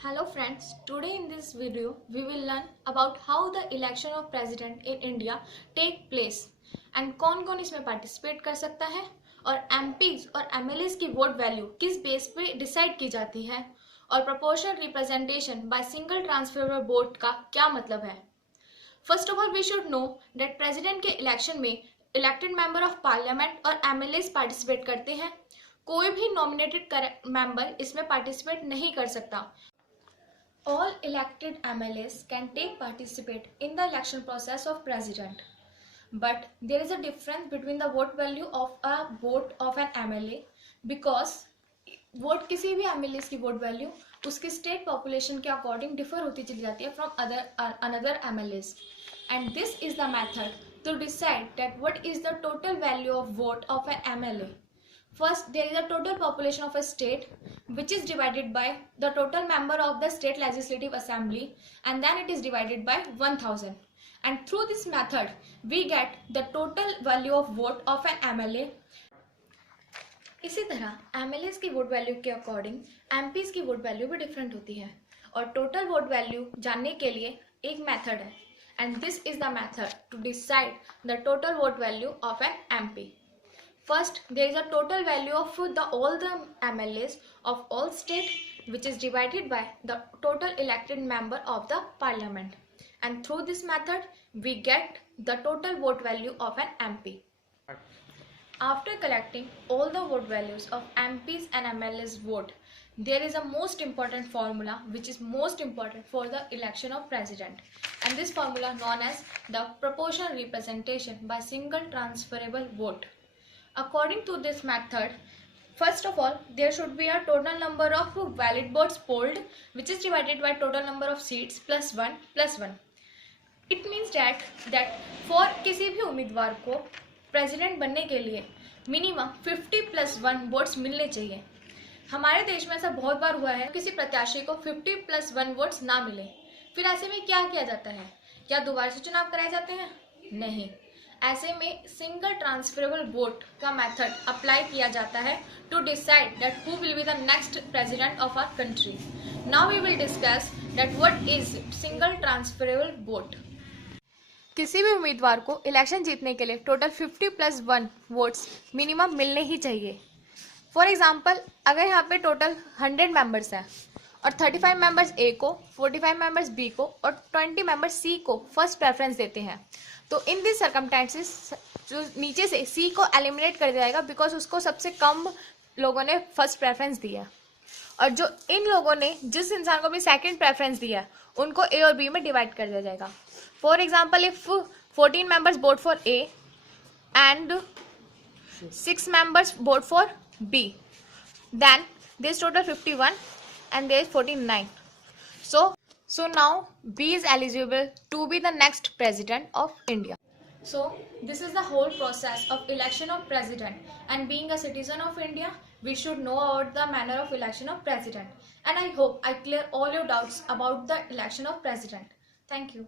Hello friends, today in this video we will learn about how the election of president in India take place and कौन इसमें participate कर सकता है और MPs और MLAs की वोट वैल्यू किस बेस पे डिसाइड की जाती है और proportional representation by single transferable vote का क्या मतलब है। First of all we should know that president के election में elected member of parliament और MLAs participate करते हैं। कोई भी nominated member इसमें participate नहीं कर सकता। All elected MLAs can participate in the election process of president, but there is a difference between the vote value of a vote of an MLA because vote किसी भी MLA की vote value उसकी state population के according differ होती चली जाती है from another MLAs, and this is the method to decide that what is the total value of vote of an MLA. First, there is a total population of a state which is divided by the total member of the state legislative assembly, and then it is divided by 1000. And through this method, we get the total value of vote of an MLA. इसी तरह MLAs की vote value के according MPs की vote value भी different होती है और total vote value जानने के लिए एक मेथड है, and this is the method to decide the total vote value of an MP. First, there is a total value of all the MLAs of all state, which is divided by the total elected member of the parliament, and through this method we get the total vote value of an MP. After collecting all the vote values of MPs and MLAs vote, there is a most important formula which is most important for the election of president, and this formula known as the proportional representation by single transferable vote. According to this method, first of all, there should be a total number of valid votes polled, which is divided by total number of seats plus 1 plus 1. It means that for किसी भी उम्मीदवार को president बनने के लिए minimum 50 plus 1 votes मिलने चाहिए। हमारे देश में ऐसा बहुत बार हुआ है किसी प्रत्याशी को 50 plus 1 वोट्स ना मिले, फिर ऐसे में क्या किया जाता है? क्या दोबारा से चुनाव कराए जाते हैं? नहीं, ऐसे में सिंगल ट्रांसफरेबल वोट का मेथड अप्लाई किया जाता है to decide that who will be the next president of our country. Now we will discuss that what is single transferable vote. किसी भी उम्मीदवार को इलेक्शन जीतने के लिए टोटल 50 plus 1 वोट्स मिनिमम मिलने ही चाहिए. फॉर एग्जाम्पल, अगर यहाँ पे टोटल 100 मेंबर्स हैं और 35 मेंबर्स ए को, 45 मेंबर्स बी को और 20 मेंबर्स सी को फर्स्ट प्रेफरेंस देते हैं, तो इन दिस सर्कमस्टेंसेस जो नीचे से सी को एलिमिनेट कर दिया जाएगा बिकॉज उसको सबसे कम लोगों ने फर्स्ट प्रेफरेंस दिया, और जो इन लोगों ने जिस इंसान को भी सेकंड प्रेफरेंस दिया उनको ए और बी में डिवाइड कर दिया जाएगा. For example, if 14 members vote for A and 6 members vote for B, then there is total 51 and there is 49. So now B is eligible to be the next president of India. So this is the whole process of election of president, and being a citizen of India, we should know about the manner of election of president, and I hope I clear all your doubts about the election of president. Thank you.